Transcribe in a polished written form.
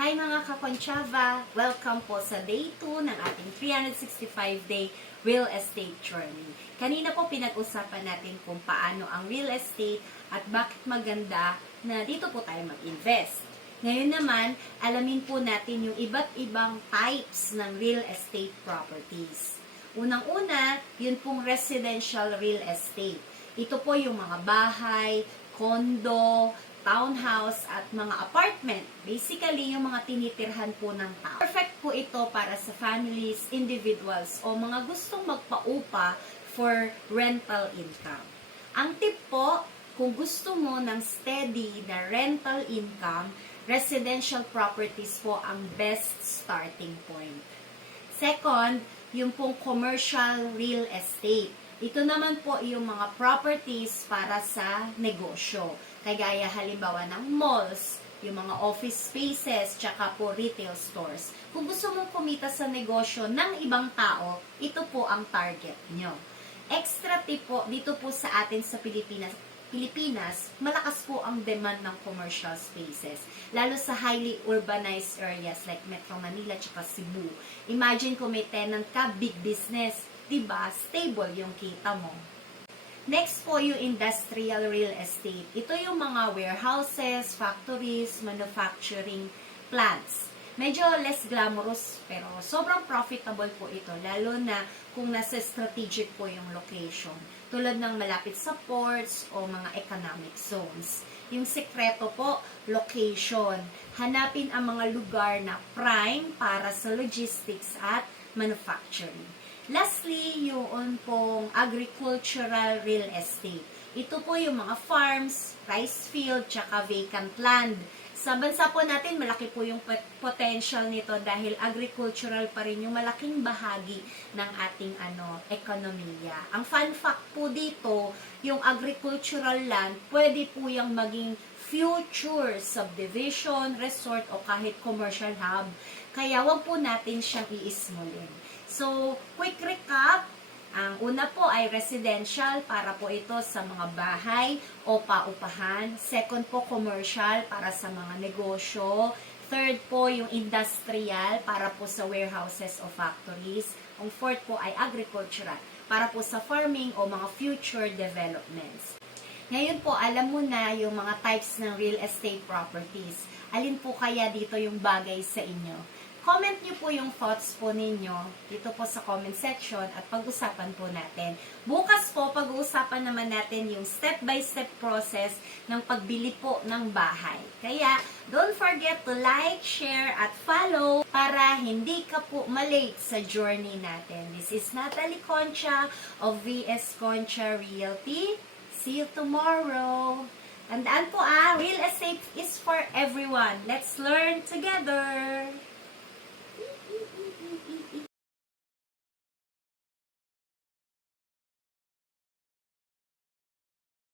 Hi mga kakonchava! Welcome po sa day 2 ng ating 365-day real estate journey. Kanina po pinag-usapan natin kung paano ang real estate at bakit maganda na dito po tayo mag-invest. Ngayon naman, alamin po natin yung iba't ibang types ng real estate properties. Unang-una, yun pong residential real estate. Ito po yung mga bahay, condo, townhouse at mga apartment. Basically, yung mga tinitirhan po ng tao. Perfect po ito para sa families, individuals, o mga gustong magpaupa for rental income. Ang tip po, kung gusto mo ng steady na rental income, residential properties po ang best starting point. Second, yung pong commercial real estate. Ito naman po yung mga properties para sa negosyo. Kagaya halimbawa ng malls, yung mga office spaces, tsaka po retail stores. Kung gusto mong kumita sa negosyo ng ibang tao, ito po ang target nyo. Extra tip po, dito po sa atin sa Pilipinas, malakas po ang demand ng commercial spaces. Lalo sa highly urbanized areas like Metro Manila tsaka Cebu. Imagine kung may tenant ka, big business, diba? Stable yung kita mo. Next po yung industrial real estate. Ito yung mga warehouses, factories, manufacturing plants. Medyo less glamorous pero sobrang profitable po ito. Lalo na kung nasa strategic po yung location. Tulad ng malapit sa ports o mga economic zones. Yung sekreto po, location. Hanapin ang mga lugar na prime para sa logistics at manufacturing. Lastly, yung pong agricultural real estate. Ito po yung mga farms, rice field, tsaka vacant land. Sa bansa po natin, malaki po yung potential nito dahil agricultural pa rin yung malaking bahagi ng ating ekonomiya. Ang fun fact po dito, yung agricultural land, pwede po yung maging future subdivision, resort, o kahit commercial hub. Kaya wag po natin siyang iismulin. So, quick recap. Ang una po ay residential para po ito sa mga bahay o paupahan. Second po, commercial para sa mga negosyo. Third po, yung industrial para po sa warehouses o factories. Ang fourth po ay agricultural para po sa farming o mga future developments. Ngayon po, alam mo na yung mga types ng real estate properties. Alin po kaya dito yung bagay sa inyo? Comment nyo po yung thoughts po ninyo dito po sa comment section at pag-usapan po natin. Bukas po, pag-uusapan naman natin yung step-by-step process ng pagbili po ng bahay. Kaya, don't forget to like, share, at follow para hindi ka po malate sa journey natin. This is Natalie Concha of VS Concha Realty. See you tomorrow! Tandaan po real estate is for everyone. Let's learn together!